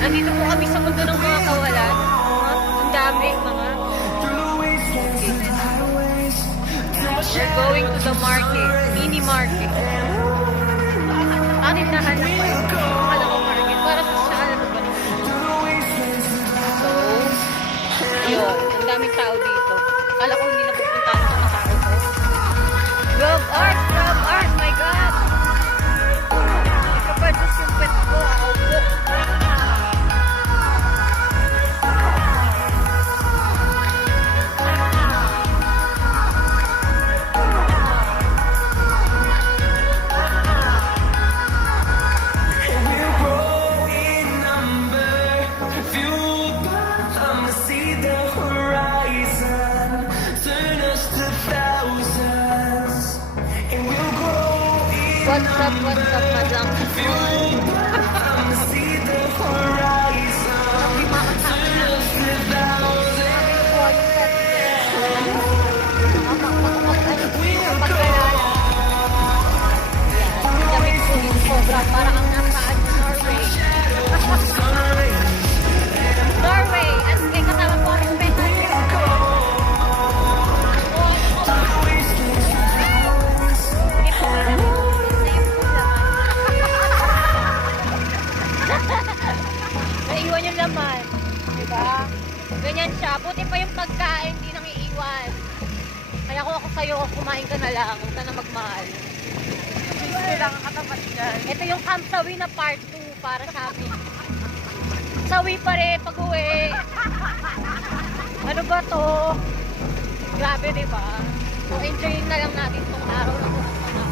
Nandito po kami sa mundo ng mga kawalan. Ang dami, mga. We're going to the market. Mini market. Tindahan na pa yung alam market para sa saan ano ba naman. So, yun. Ang daming tao dito. Kala ko hindi na pupuntahan sa mga tao ko. Grove art! Grove art! My God! Nagkapados yung pet ko. Ako po. What's up, madam? Sobrang parang ang nasaan Norway. Norway! At may kasama po ang respeto. Naiwan yung laman. Diba? Ganyan siya. Buti pa yung pagkain, hindi nang iiwan. Kaya kung ako sa'yo, kumain ka na lang. Huwag ka na magmahal. Gusto lang ang katapat dyan. Ito yung Camp Sawi na part 2 para sa amin. Sawi pa rin pag-uwi. Ano ba to? Grabe, diba? So, enjoyin na lang natin itong araw na kung ano na.